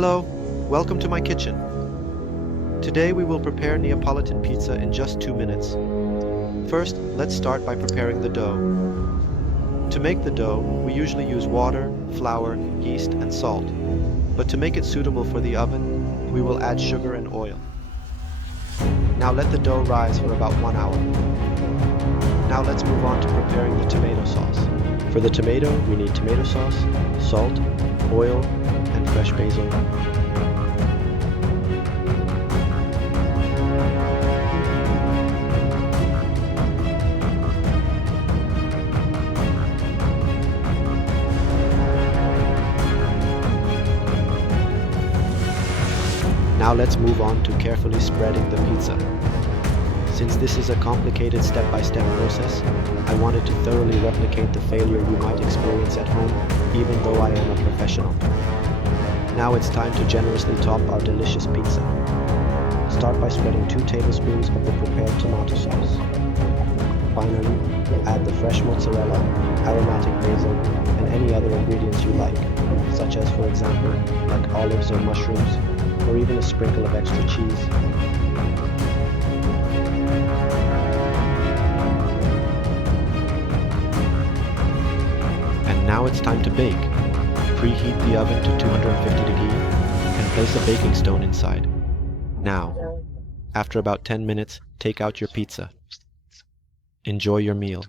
Hello, welcome to my kitchen. Today we will prepare Neapolitan pizza in just 2 minutes. First, let's start by preparing the dough. To make the dough, we usually use water, flour, yeast, and salt. But to make it suitable for the oven, we will add sugar and oil. Now let the dough rise for about 1 hour. Now let's move on to preparing the tomato sauce. For the tomato, we need tomato sauce, salt, oil, and fresh basil. Now let's move on to carefully spreading the pizza. Since this is a complicated step-by-step process, I wanted to thoroughly replicate the failure you might experience at home, even though I am a professional. Now it's time to generously top our delicious pizza. Start by spreading 2 tablespoons of the prepared tomato sauce. Finally, add the fresh mozzarella, aromatic basil, and any other ingredients you like, such as, for example, like olives or mushrooms, or even a sprinkle of extra cheese. And now it's time to bake. Preheat the oven to 250 degrees and place a baking stone inside. Now, after about 10 minutes, take out your pizza. Enjoy your meal.